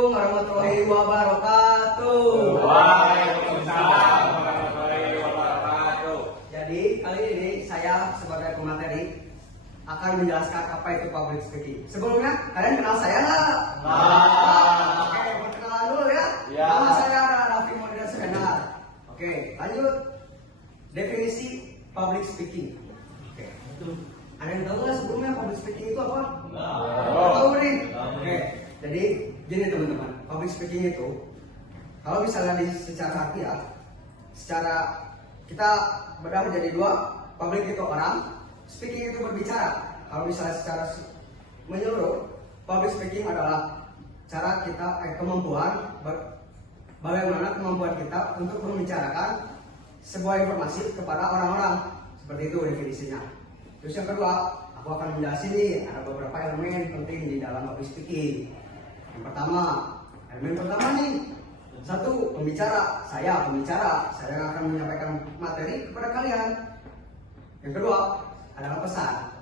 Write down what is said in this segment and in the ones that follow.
Assalamualaikum warahmatullahi wabarakatuh. Waalaikumsalam warahmatullahi wabarakatuh. Jadi kali ini saya sebagai pemateri akan menjelaskan apa itu public speaking. Sebelumnya kalian kenal saya nggak? Oke, perkenalan dulu ya. Ya. Nama saya Raffi Modern Sebenar. Oke, lanjut. Definisi public speaking. Oke. Ada yang tahu nggak sebelumnya public speaking itu apa? Tahu nih? Oke. Jadi gini teman-teman, public speaking itu kalau misalnya secara harfiah, secara kita bedah jadi dua, public itu orang, speaking itu berbicara. Kalau misalnya secara menyeluruh, public speaking adalah cara kita bagaimana kemampuan kita untuk membicarakan sebuah informasi kepada orang-orang. Seperti itu definisinya. Terus yang kedua, aku akan menjelaskan nih ada beberapa elemen penting di dalam public speaking. Yang pertama, elemen pertama nih, satu, pembicara. Saya pembicara, saya akan menyampaikan materi kepada kalian. Yang kedua adalah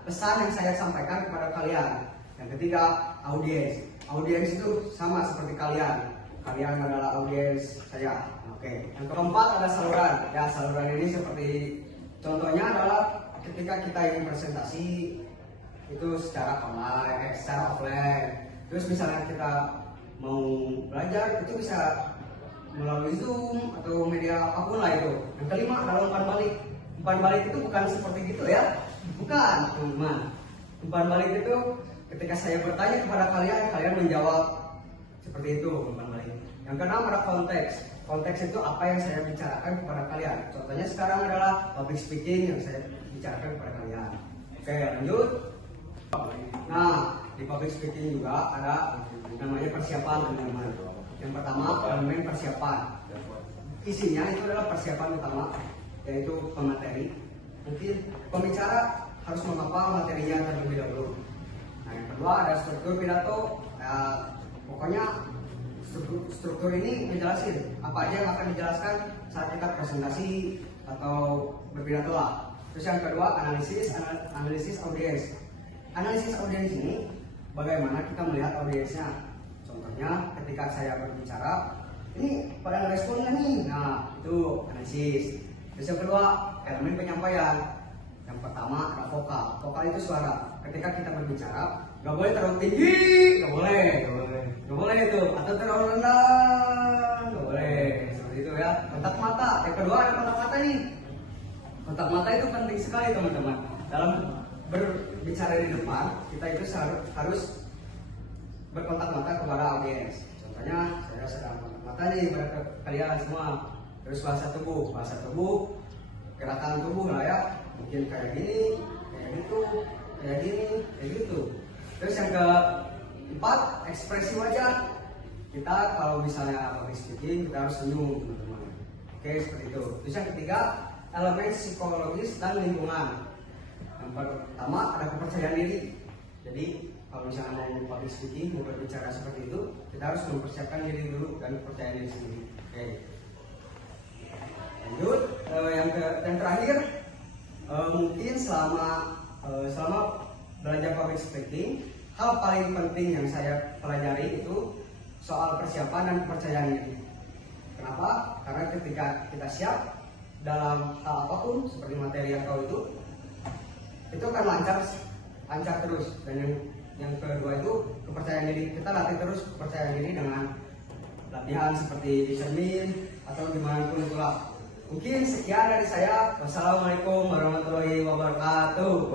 pesan yang saya sampaikan kepada kalian. Yang ketiga, audiens. Audiens itu sama seperti kalian adalah audiens saya. Oke. Yang keempat ada saluran. Ya, saluran ini seperti contohnya adalah ketika kita ingin presentasi itu secara online, secara offline. Terus misalnya kita mau belajar itu bisa melalui Zoom atau media apapun lah itu. Yang kelima adalah umpan balik. Umpan balik itu bukan seperti gitu ya, bukan teman. Umpan balik itu ketika saya bertanya kepada kalian, kalian menjawab seperti itu umpan balik. Yang keenam ada konteks. Konteks itu apa yang saya bicarakan kepada kalian. Contohnya sekarang adalah public speaking yang saya bicarakan kepada kalian. Oke, lanjut. Nah, di public speaking juga ada namanya persiapan teman-teman. Yang pertama elemen persiapan. Isinya itu adalah persiapan utama, yaitu pemateri. Mungkin pembicara harus menghafal materinya terlebih dahulu. Nah, yang kedua ada struktur pidato. Pokoknya struktur ini ngejelasin apa aja yang akan dijelaskan saat kita presentasi atau berpidato lah. Terus yang kedua analisis audiens. Analisis audiens ini bagaimana kita melihat audiensnya. Contohnya ketika saya berbicara, ini pada responnya nih. Nah, itu analisis. Terus yang kedua, elemen penyampaian. Yang pertama ada vokal. Vokal itu suara. Ketika kita berbicara, nggak boleh terlalu tinggi, nggak boleh itu. Atau terlalu rendah, nggak boleh. Seperti itu ya. Kontak mata. Yang kedua ada kontak mata nih. Kontak mata itu penting sekali teman-teman. Dalam berbicara di depan, kita itu harus berkontak mata kepada audiens. Contohnya saya sedang kontak mata nih kepada kalian semua. Terus bahasa tubuh, gerakan tubuh lah ya. Mungkin kayak gini, kayak gitu, kayak gini, kayak gitu. Terus yang keempat, ekspresi wajah. Kita kalau misalnya public speaking, kita harus senyum teman-teman. Oke, seperti itu. Terus yang ketiga, elemen psikologis dan lingkungan. Yang pertama ada kepercayaan diri. Jadi kalau misalnya mau public speaking, mau berbicara seperti itu, kita harus mempersiapkan diri dulu dan percaya diri sendiri. Oke. Lanjut, yang terakhir, mungkin selama belajar public speaking, hal paling penting yang saya pelajari itu soal persiapan dan kepercayaan diri. Kenapa? Karena ketika kita siap dalam hal apapun seperti materi atau itu akan lancar terus. Dan yang kedua itu kepercayaan diri. Kita latih terus kepercayaan diri dengan latihan seperti di cermin atau dimanapun itulah. Mungkin sekian dari saya. Wassalamualaikum warahmatullahi wabarakatuh.